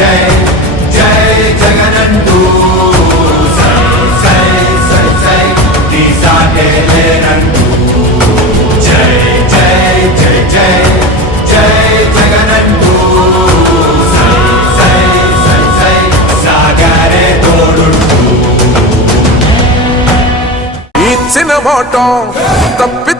జై జై జగనంటూ సై సై సై సై నీ సాటే లేనంటూ జై జై జై జై జై జగనంటూ సై సై సై సై సాగరే తోడుంటూ ఇచ్చిన మాట తప్పితే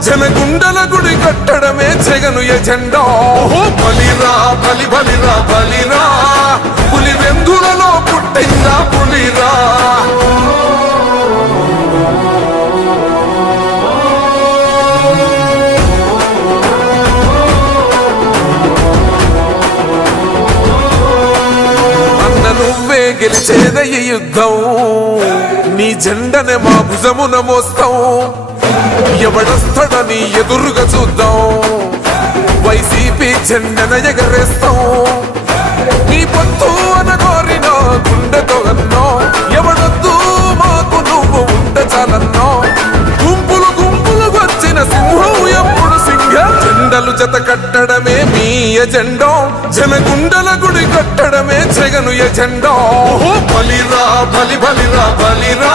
జనగుండల గుడి కట్టడమే జగను ఎజెండా. ఓహో బలిరా బలి బలిరా. బలిరా పులి వెందులలో పుట్టిందా పులిరా. అన్న నువ్వే గెలిచేద యుద్ధం. నీ జెండనే మా భుజమున మోస్తాం. ఎవడొస్తాడని ఎదురుగా చూద్దాం. వైసీపీ జెండన ఎగరేస్తాం. నీ పొత్తు అనగోరిన గుండెతో అన్నో. ఎవడొద్దు మాకు నువ్వు ఉండ చాలన్నో. గుంపులు గుంపులు వచ్చిన సింహం ఎప్పుడు సింహ జెండలు జత కట్టడమే మీ ఎజెండా. జనగుండల గుడి కట్టడమే జగను ఎజెండో. బలిరా బలి బలిరా బలిరా.